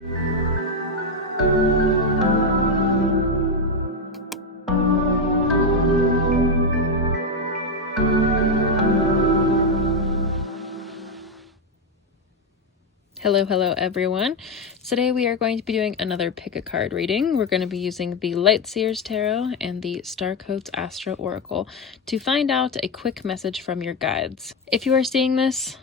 Hello everyone. Today we are going to be doing another pick a card reading. We're going to be using the Lightseers Tarot and the Starcodes Astro Oracle to find out a quick message from your guides. If you are seeing this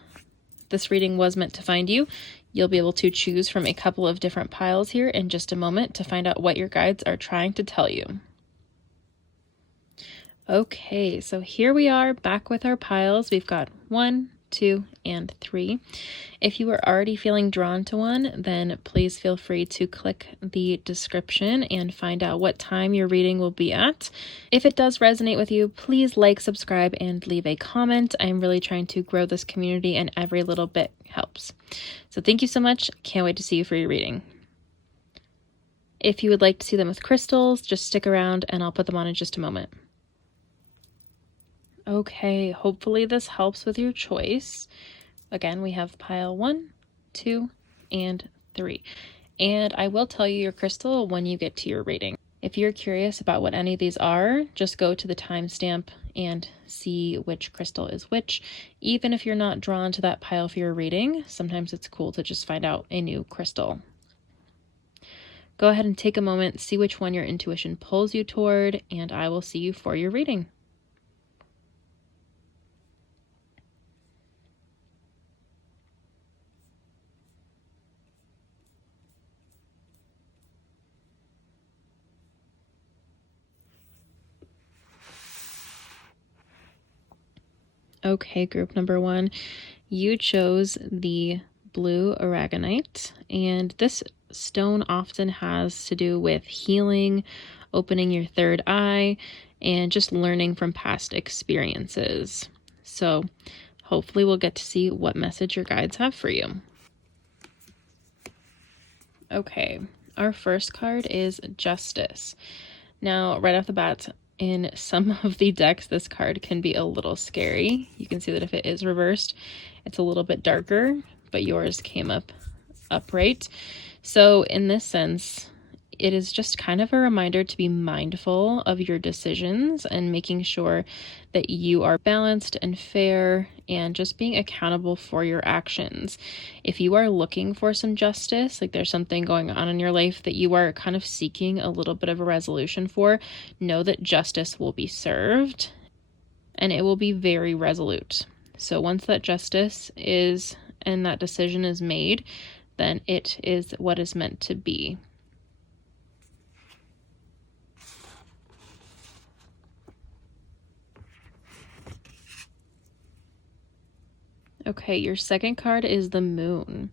reading was meant to find you. You'll be able to choose from a couple of different piles here in just a moment to find out what your guides are trying to tell you. Okay, so here we are back with our piles. We've got 1, 2, and 3. If you are already feeling drawn to one, then please feel free to click the description and find out what time your reading will be at. If it does resonate with you, please like, subscribe, and leave a comment. I'm really trying to grow this community and every little bit helps. So thank you so much. Can't wait to see you for your reading. If you would like to see them with crystals, just stick around and I'll put them on in just a moment. Okay, hopefully this helps with your choice. Again, we have pile 1, 2, and 3. And I will tell you your crystal when you get to your reading. If you're curious about what any of these are, just go to the timestamp and see which crystal is which. Even if you're not drawn to that pile for your reading, sometimes it's cool to just find out a new crystal. Go ahead and take a moment, see which one your intuition pulls you toward, and I will see you for your reading. Okay, group number 1, you chose the blue aragonite, and this stone often has to do with healing, opening your third eye, and just learning from past experiences. So hopefully we'll get to see what message your guides have for you. Okay, our first card is Justice. Now, right off the bat, in some of the decks, this card can be a little scary. You can see that if it is reversed, it's a little bit darker, but yours came up upright. So in this sense, it is just kind of a reminder to be mindful of your decisions and making sure that you are balanced and fair and just being accountable for your actions. If you are looking for some justice, like there's something going on in your life that you are kind of seeking a little bit of a resolution for, know that justice will be served and it will be very resolute. So once that justice is and that decision is made, then it is what is meant to be. Okay, your second card is the Moon.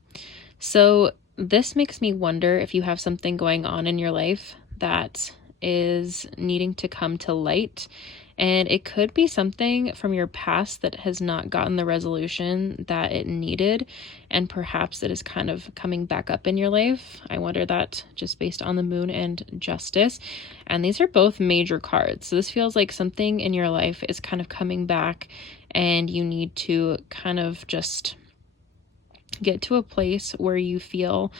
So this makes me wonder if you have something going on in your life that is needing to come to light. And it could be something from your past that has not gotten the resolution that it needed. And perhaps it is kind of coming back up in your life. I wonder that just based on the Moon and Justice. And these are both major cards. So this feels like something in your life is kind of coming back and you need to kind of just get to a place where you feel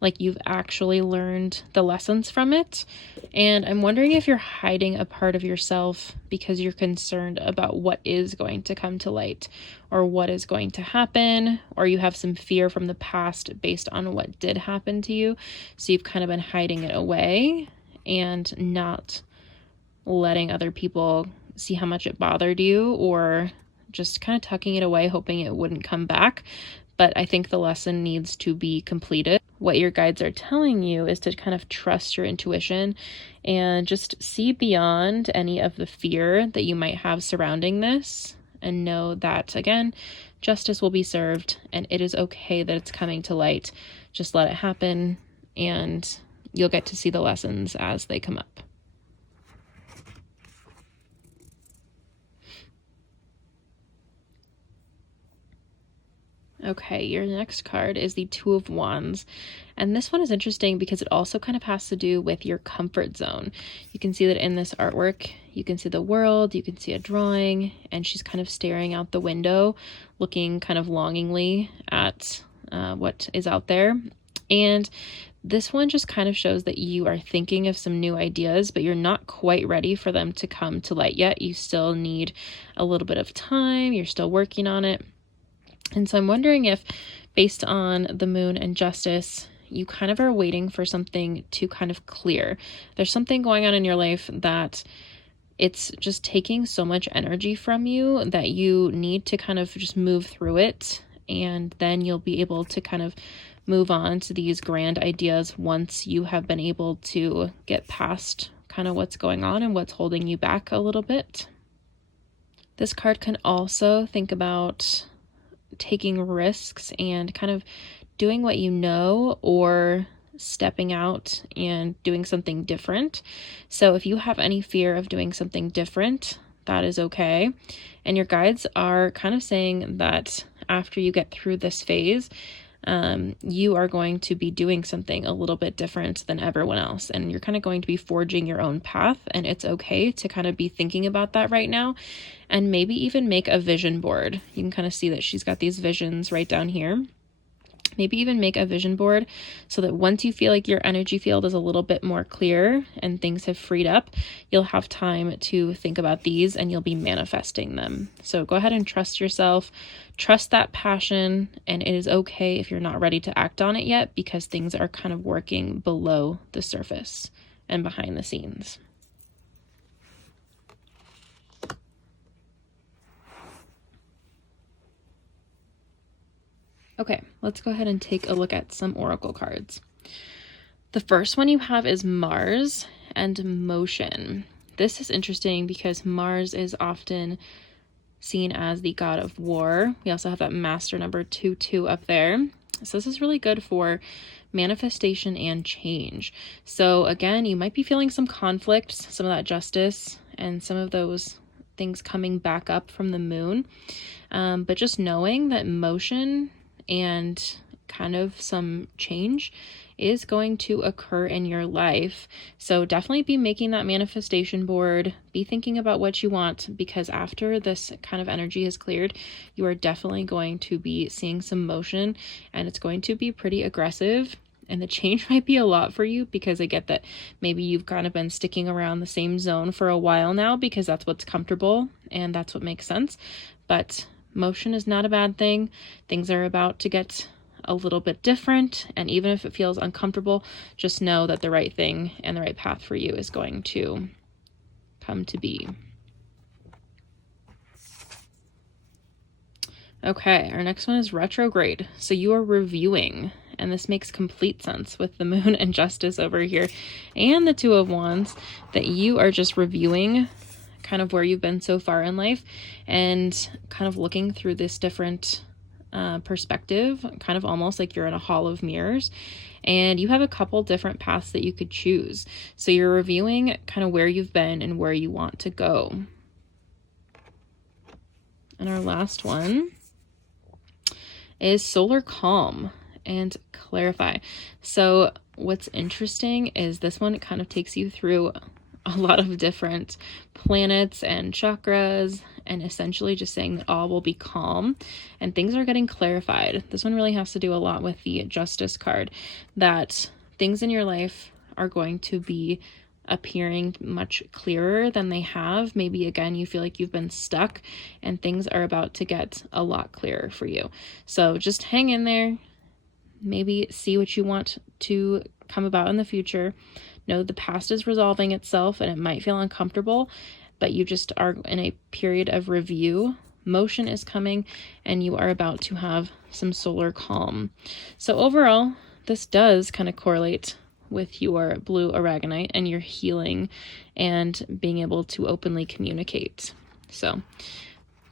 like you've actually learned the lessons from it. And I'm wondering if you're hiding a part of yourself because you're concerned about what is going to come to light or what is going to happen, or you have some fear from the past based on what did happen to you. So you've kind of been hiding it away and not letting other people see how much it bothered you, or just kind of tucking it away, hoping it wouldn't come back. But I think the lesson needs to be completed. What your guides are telling you is to kind of trust your intuition and just see beyond any of the fear that you might have surrounding this and know that, again, justice will be served and it is okay that it's coming to light. Just let it happen and you'll get to see the lessons as they come up. Okay, your next card is the Two of Wands. And this one is interesting because it also kind of has to do with your comfort zone. You can see that in this artwork, you can see the world, you can see a drawing, and she's kind of staring out the window, looking kind of longingly at what is out there. And This one just kind of shows that you are thinking of some new ideas, but you're not quite ready for them to come to light yet. You still need a little bit of time. You're still working on it. And so I'm wondering if, based on the moon and justice, you kind of are waiting for something to kind of clear. There's something going on in your life that it's just taking so much energy from you that you need to kind of just move through it. And then you'll be able to kind of move on to these grand ideas once you have been able to get past kind of what's going on and what's holding you back a little bit. This card can also think about taking risks and kind of doing what you know, or stepping out and doing something different. So if you have any fear of doing something different, that is okay. And your guides are kind of saying that after you get through this phase, you are going to be doing something a little bit different than everyone else. And you're kind of going to be forging your own path. And it's okay to kind of be thinking about that right now. And maybe even make a vision board. You can kind of see that she's got these visions right down here. Maybe even make a vision board so that once you feel like your energy field is a little bit more clear and things have freed up, you'll have time to think about these and you'll be manifesting them. So go ahead and trust yourself, trust that passion, and it is okay if you're not ready to act on it yet, because things are kind of working below the surface and behind the scenes. Okay, let's go ahead and take a look at some oracle cards. The first one you have is Mars and motion. This is interesting because Mars is often seen as the god of war. We also have that master number 22 up there. So this is really good for manifestation and change. So again, you might be feeling some conflict, some of that justice, and some of those things coming back up from the moon. But just knowing that motion and kind of some change is going to occur in your life. So definitely be making that manifestation board, be thinking about what you want, because after this kind of energy is cleared, you are definitely going to be seeing some motion, and it's going to be pretty aggressive. And the change might be a lot for you, because I get that maybe you've kind of been sticking around the same zone for a while now because that's what's comfortable and that's what makes sense. But motion is not a bad thing. Things are about to get a little bit different, and even if it feels uncomfortable, just know that the right thing and the right path for you is going to come to be. Okay, our next one is retrograde. So you are reviewing, and this makes complete sense with the moon and justice over here and the two of wands, that you are just reviewing kind of where you've been so far in life and kind of looking through this different perspective, kind of almost like you're in a hall of mirrors, and you have a couple different paths that you could choose. So you're reviewing kind of where you've been and where you want to go. And our last one is solar calm and clarify. So what's interesting is this one kind of takes you through a lot of different planets and chakras, and essentially just saying that all will be calm and things are getting clarified. This one really has to do a lot with the justice card, that things in your life are going to be appearing much clearer than they have. Maybe again, you feel like you've been stuck and things are about to get a lot clearer for you. So just hang in there, maybe see what you want to come about in the future. Know the past is resolving itself and it might feel uncomfortable, but you just are in a period of review. Motion is coming and you are about to have some solar calm. So overall, this does kind of correlate with your blue aragonite and your healing and being able to openly communicate. So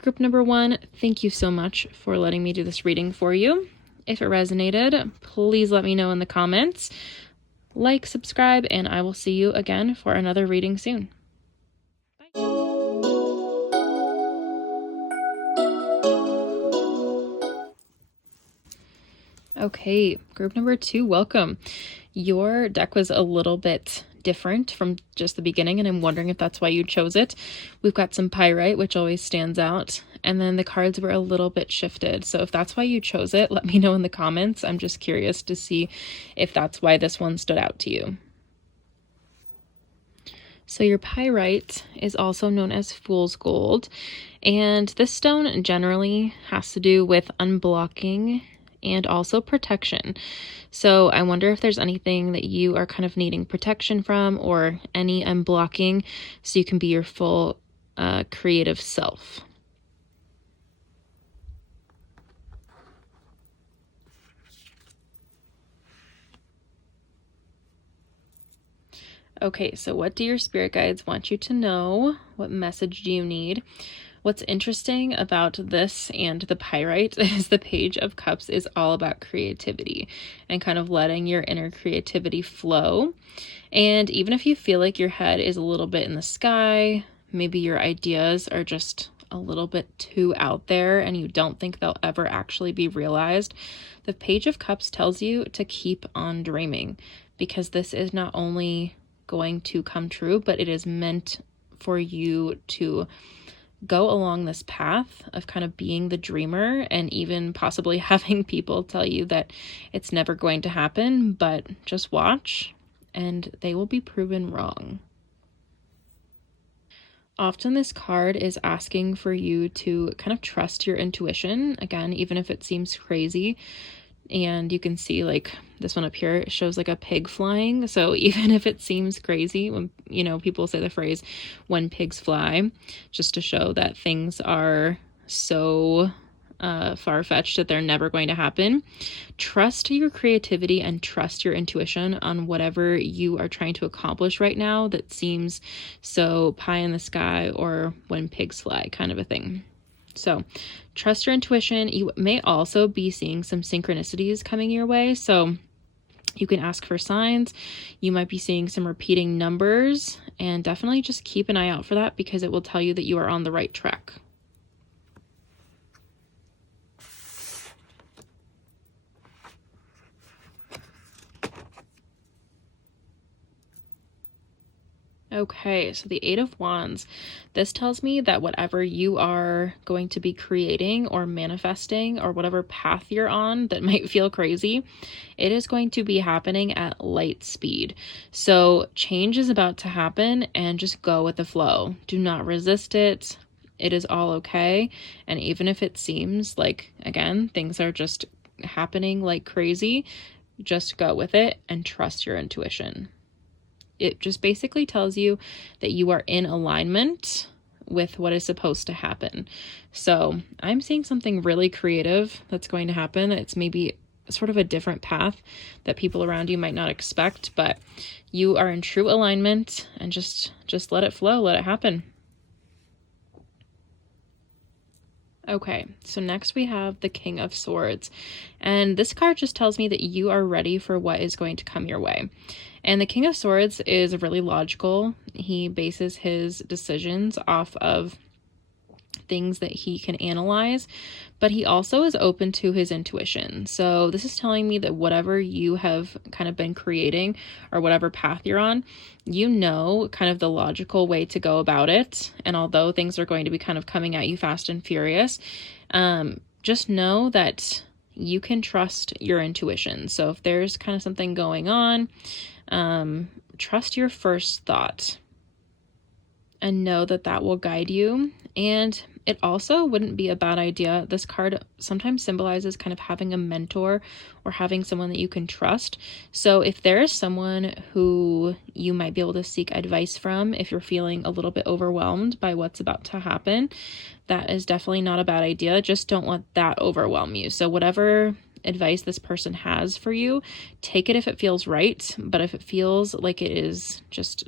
group number 1, thank you so much for letting me do this reading for you. If it resonated, please let me know in the comments. Like, subscribe, and I will see you again for another reading soon. Bye. Okay, group number 2, welcome. Your deck was a little bit different from just the beginning, and I'm wondering if that's why you chose it. We've got some pyrite, which always stands out, and then the cards were a little bit shifted. So if that's why you chose it, let me know in the comments. I'm just curious to see if that's why this one stood out to you. So your pyrite is also known as fool's gold, and this stone generally has to do with unblocking and also protection. So I wonder if there's anything that you are kind of needing protection from, or any unblocking so you can be your full creative self. Okay, so what do your spirit guides want you to know? What message do you need? What's interesting about this and the pyrite is the Page of Cups is all about creativity and kind of letting your inner creativity flow. And even if you feel like your head is a little bit in the sky, maybe your ideas are just a little bit too out there and you don't think they'll ever actually be realized, the Page of Cups tells you to keep on dreaming, because this is not only going to come true, but it is meant for you to go along this path of kind of being the dreamer, and even possibly having people tell you that it's never going to happen, but just watch and they will be proven wrong. Often this card is asking for you to kind of trust your intuition, again, even if it seems crazy. And you can see like this one up here, it shows like a pig flying. So even if it seems crazy, when, you know, people say the phrase when pigs fly, just to show that things are so far-fetched that they're never going to happen. Trust your creativity and trust your intuition on whatever you are trying to accomplish right now that seems so pie in the sky or when pigs fly kind of a thing. So trust your intuition. You may also be seeing some synchronicities coming your way. So you can ask for signs. You might be seeing some repeating numbers, and definitely just keep an eye out for that, because it will tell you that you are on the right track. Okay, so the Eight of Wands. This tells me that whatever you are going to be creating or manifesting, or whatever path you're on that might feel crazy, it is going to be happening at light speed. So change is about to happen, and just go with the flow. Do not resist it. It is all okay. And even if it seems like, again, things are just happening like crazy, just go with it and trust your intuition. It just basically tells you that you are in alignment with what is supposed to happen. So I'm seeing something really creative that's going to happen. It's maybe sort of a different path that people around you might not expect, but you are in true alignment, and just let it flow, let it happen. Okay, so next we have the King of Swords, and this card just tells me that you are ready for what is going to come your way. And the King of Swords is really logical. He bases his decisions off of things that he can analyze, but he also is open to his intuition. So this is telling me that whatever you have kind of been creating, or whatever path you're on, you know kind of the logical way to go about it. And although things are going to be kind of coming at you fast and furious, just know that you can trust your intuition. So if there's kind of something going on, trust your first thought and know that that will guide you. And it also wouldn't be a bad idea. This card sometimes symbolizes kind of having a mentor or having someone that you can trust. So if there is someone who you might be able to seek advice from, if you're feeling a little bit overwhelmed by what's about to happen, that is definitely not a bad idea. Just don't let that overwhelm you. So whatever advice this person has for you, take it if it feels right. But if it feels like it is just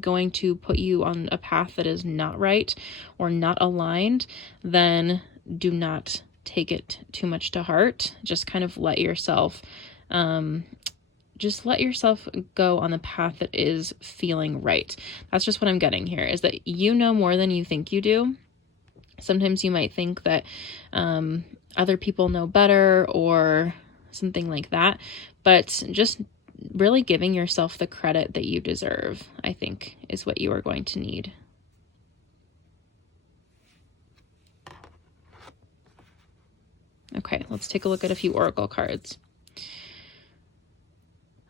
going to put you on a path that is not right or not aligned, then do not take it too much to heart. Just kind of let yourself go on the path that is feeling right. That's just what I'm getting here, is that you know more than you think you do. Sometimes you might think that other people know better or something like that, but just really giving yourself the credit that you deserve, I think, is what you are going to need. Okay, let's take a look at a few oracle cards.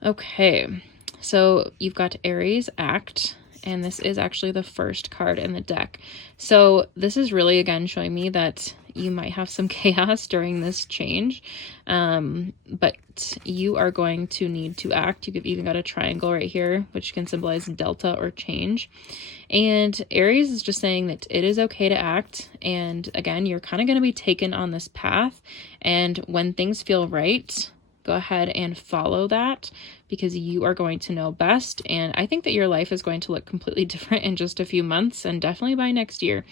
Okay, so you've got Aries, act, and this is actually the first card in the deck. So this is really, again, showing me that you might have some chaos during this change, but you are going to need to act. You've even got a triangle right here, which can symbolize delta or change. And Aries is just saying that it is okay to act. And again, you're kind of going to be taken on this path. And when things feel right, go ahead and follow that, because you are going to know best. And I think that your life is going to look completely different in just a few months, and definitely by next year.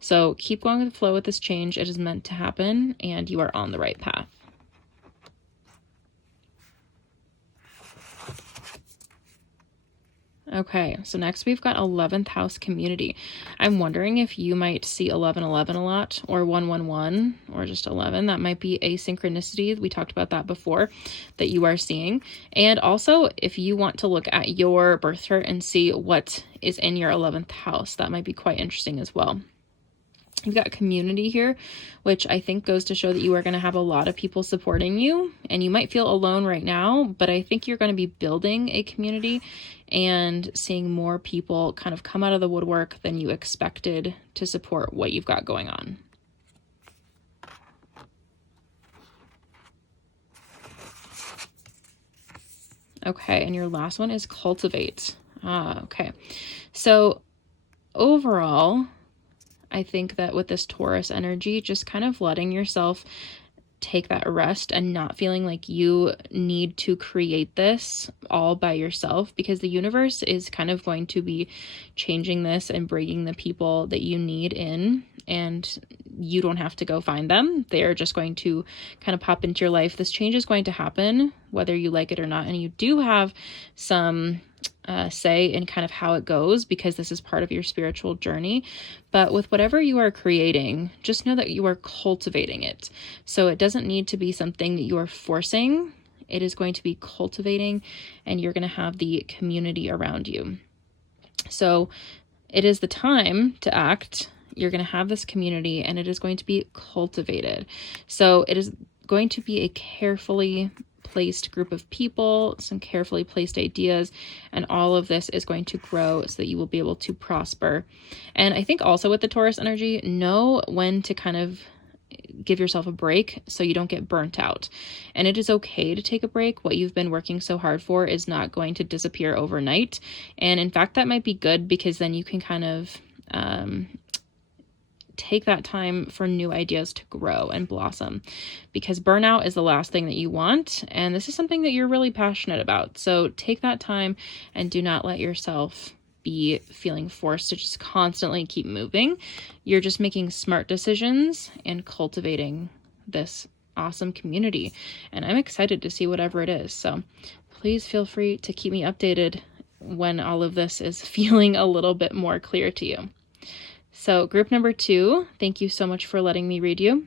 So keep going with the flow with this change. It is meant to happen, and you are on the right path. Okay, so next we've got 11th house community. I'm wondering if you might see 1111 a lot, or 111, or just 11. That might be a synchronicity. We talked about that before, that you are seeing. And also, if you want to look at your birth chart and see what is in your 11th house, that might be quite interesting as well. You've got community here, which I think goes to show that you are going to have a lot of people supporting you, and you might feel alone right now, but I think you're going to be building a community and seeing more people kind of come out of the woodwork than you expected to support what you've got going on. Okay, and your last one is cultivate. Okay. So overall, I think that with this Taurus energy, just kind of letting yourself take that rest and not feeling like you need to create this all by yourself, because the universe is kind of going to be changing this and bringing the people that you need in, and you don't have to go find them. They're just going to kind of pop into your life. This change is going to happen whether you like it or not, and you do have some say in kind of how it goes, because this is part of your spiritual journey. But with whatever you are creating, just know that you are cultivating it. So it doesn't need to be something that you are forcing. It is going to be cultivating, and you're going to have the community around you. So it is the time to act. You're going to have this community, and it is going to be cultivated. So it is going to be a carefully placed group of people, some carefully placed ideas, and all of this is going to grow so that you will be able to prosper. And I think also with the Taurus energy, know when to kind of give yourself a break so you don't get burnt out. And it is okay to take a break. What you've been working so hard for is not going to disappear overnight. And in fact, that might be good, because then you can kind of take that time for new ideas to grow and blossom, because burnout is the last thing that you want. And this is something that you're really passionate about. So take that time and do not let yourself be feeling forced to just constantly keep moving. You're just making smart decisions and cultivating this awesome community. And I'm excited to see whatever it is. So please feel free to keep me updated when all of this is feeling a little bit more clear to you. So group number 2, thank you so much for letting me read you.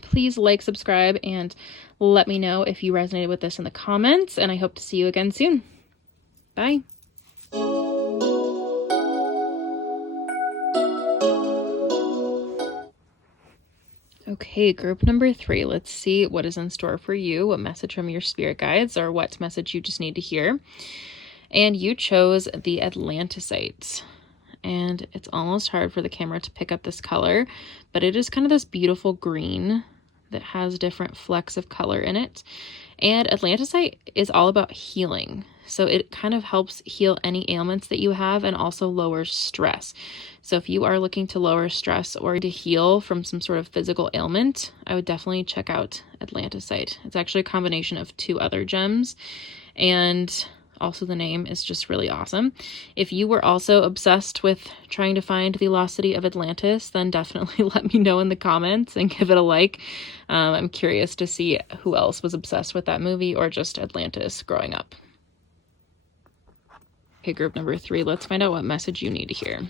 Please like, subscribe, and let me know if you resonated with this in the comments, and I hope to see you again soon. Bye. Okay, group number 3, let's see what is in store for you, what message from your spirit guides, or what message you just need to hear. And you chose the Atlanticite. And it's almost hard for the camera to pick up this color, but it is kind of this beautiful green that has different flecks of color in it. And Atlanticite is all about healing. So it kind of helps heal any ailments that you have, and also lowers stress. So if you are looking to lower stress or to heal from some sort of physical ailment, I would definitely check out Atlanticite. It's actually a combination of 2 other gems, and also the name is just really awesome. If you were also obsessed with trying to find the lost city of Atlantis, then definitely let me know in the comments and give it a like. I'm curious to see who else was obsessed with that movie or just Atlantis growing up. Okay, group number 3, let's find out what message you need to hear.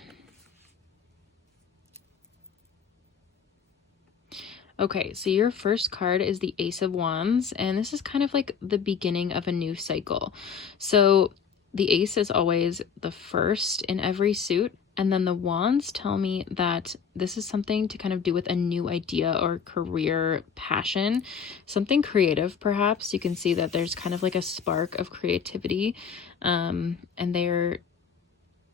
Okay, so your first card is the Ace of Wands, and this is kind of like the beginning of a new cycle. So the Ace is always the first in every suit, and then the Wands tell me that this is something to kind of do with a new idea or career passion, something creative perhaps. You can see that there's kind of like a spark of creativity, and they're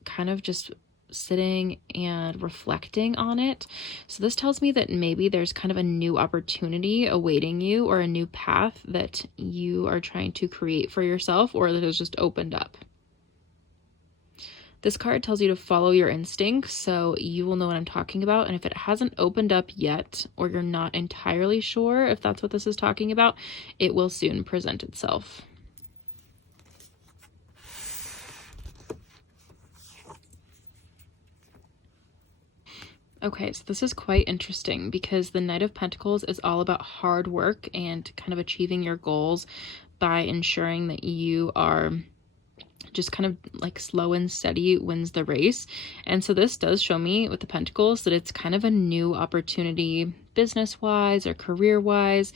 kind of just sitting and reflecting on it. So this tells me that maybe there's kind of a new opportunity awaiting you, or a new path that you are trying to create for yourself, or that has just opened up. This card tells you to follow your instincts, so you will know what I'm talking about. And if it hasn't opened up yet, or you're not entirely sure if that's what this is talking about, it will soon present itself. Okay, so this is quite interesting because the Knight of Pentacles is all about hard work and kind of achieving your goals by ensuring that you are just kind of like slow and steady wins the race. And so this does show me with the Pentacles that it's kind of a new opportunity business-wise or career-wise,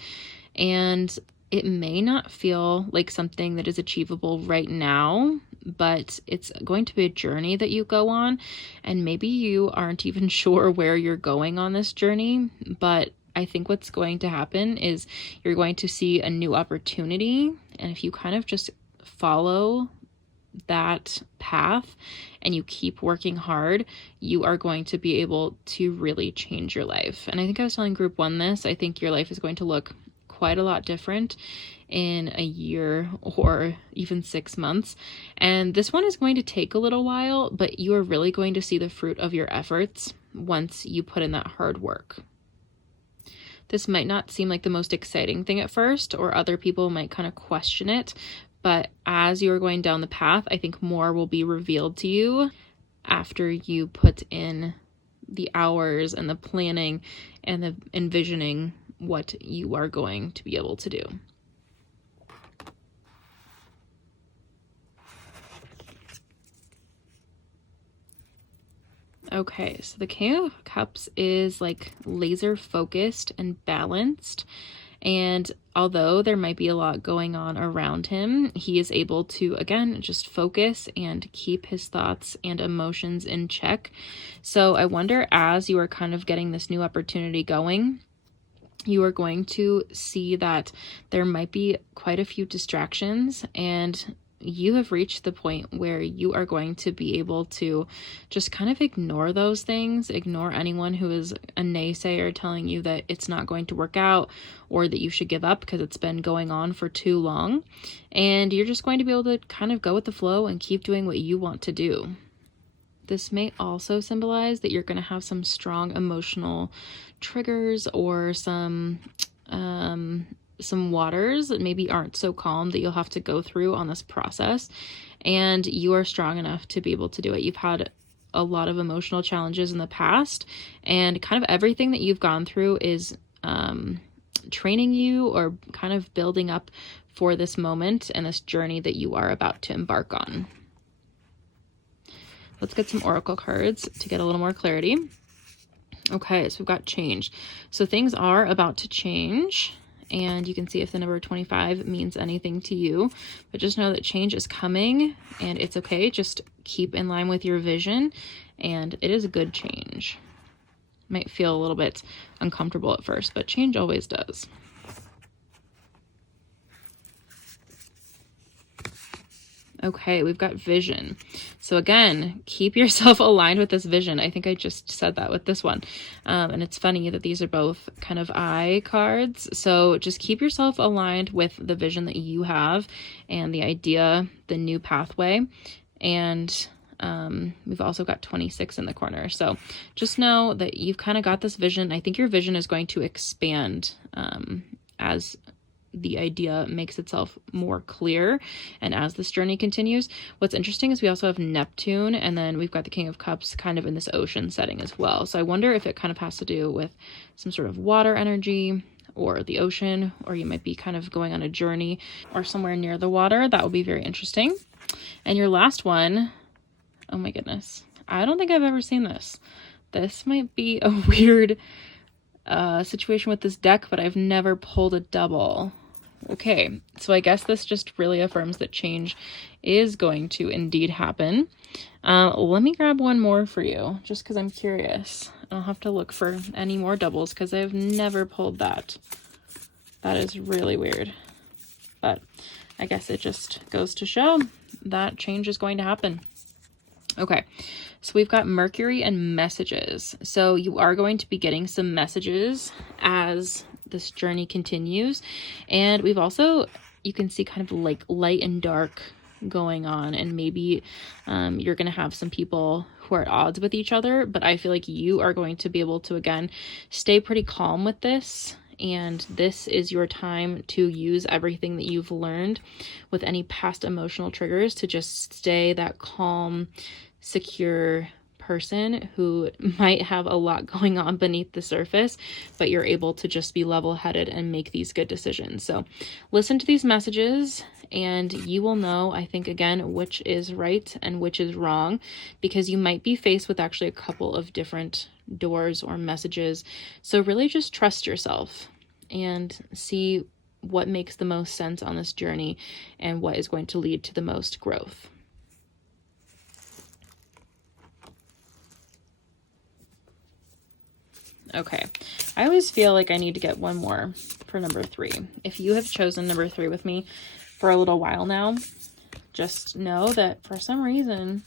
and it may not feel like something that is achievable right now, but it's going to be a journey that you go on, and maybe you aren't even sure where you're going on this journey, but I think what's going to happen is you're going to see a new opportunity, and if you kind of just follow that path and you keep working hard, you are going to be able to really change your life. And I think I was telling group 1 this, I think your life is going to look quite a lot different in a year or even 6 months. And this one is going to take a little while, but you are really going to see the fruit of your efforts once you put in that hard work. This might not seem like the most exciting thing at first, or other people might kind of question it, but as you're going down the path, I think more will be revealed to you after you put in the hours and the planning and the envisioning what you are going to be able to do. Okay, so the King of Cups is like laser focused and balanced. And although there might be a lot going on around him, he is able to, again, just focus and keep his thoughts and emotions in check. So I wonder, as you are kind of getting this new opportunity going, you are going to see that there might be quite a few distractions, and you have reached the point where you are going to be able to just kind of ignore those things, ignore anyone who is a naysayer telling you that it's not going to work out or that you should give up because it's been going on for too long. And you're just going to be able to kind of go with the flow and keep doing what you want to do. This may also symbolize that you're going to have some strong emotional triggers, or some waters that maybe aren't so calm that you'll have to go through on this process, and you are strong enough to be able to do it. You've had a lot of emotional challenges in the past, and kind of everything that you've gone through is training you or kind of building up for this moment and this journey that you are about to embark on. Let's get some oracle cards to get a little more clarity. Okay, so we've got change. So things are about to change, and you can see if the number 25 means anything to you, but just know that change is coming, and it's okay. Just keep in line with your vision, and it is a good change. Might feel a little bit uncomfortable at first, but change always does. Okay, we've got vision. So again, keep yourself aligned with this vision. I think I just said that with this one. And it's funny that these are both kind of eye cards. So just keep yourself aligned with the vision that you have and the idea, the new pathway. And we've also got 26 in the corner. So just know that you've kind of got this vision. I think your vision is going to expand as the idea makes itself more clear and as this journey continues. What's interesting is we also have Neptune, and then we've got the King of Cups kind of in this ocean setting as well. So I wonder if it kind of has to do with some sort of water energy or the ocean, or you might be kind of going on a journey or somewhere near the water. That would be very interesting. And your last one, oh my goodness, I don't think I've ever seen this. This might be a weird situation with this deck, but I've never pulled a double. Okay, so I guess this just really affirms that change is going to indeed happen. Let me grab one more for you, just because I'm curious. I'll have to look for any more doubles because I've never pulled that. That is really weird. But I guess it just goes to show that change is going to happen. Okay, so we've got Mercury and messages. So you are going to be getting some messages as this journey continues. And we've also, you can see kind of like light and dark going on, and maybe you're going to have some people who are at odds with each other, but I feel like you are going to be able to, again, stay pretty calm with this. And this is your time to use everything that you've learned with any past emotional triggers to just stay that calm, secure person who might have a lot going on beneath the surface, but you're able to just be level-headed and make these good decisions. So listen to these messages and you will know, I think, again, which is right and which is wrong, because you might be faced with actually a couple of different doors or messages. So really just trust yourself and see what makes the most sense on this journey and what is going to lead to the most growth. Okay, I always feel like I need to get one more for number 3. If you have chosen number 3 with me for a little while now, just know that for some reason,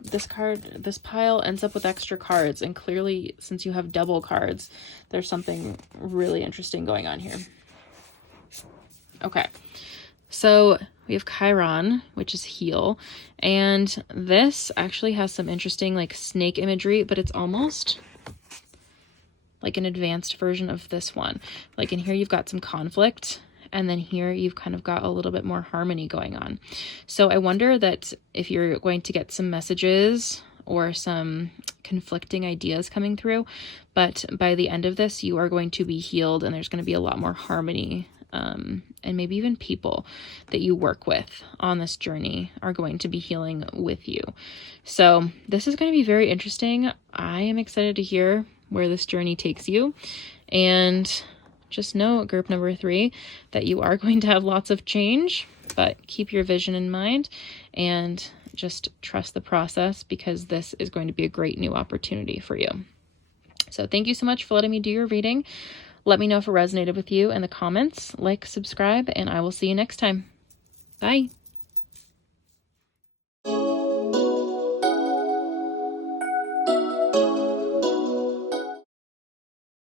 this pile ends up with extra cards, and clearly since you have double cards, there's something really interesting going on here. Okay, so we have Chiron, which is heal, and this actually has some interesting like snake imagery, but it's almost like an advanced version of this one. Like in here you've got some conflict, and then here you've kind of got a little bit more harmony going on. So I wonder that if you're going to get some messages or some conflicting ideas coming through, but by the end of this you are going to be healed, and there's going to be a lot more harmony, and maybe even people that you work with on this journey are going to be healing with you. So this is going to be very interesting. I am excited to hear where this journey takes you, and just know, group number 3, that you are going to have lots of change, but keep your vision in mind and just trust the process, because this is going to be a great new opportunity for you. So thank you so much for letting me do your reading. Let me know if it resonated with you in the comments, like, subscribe, and I will see you next time. Bye.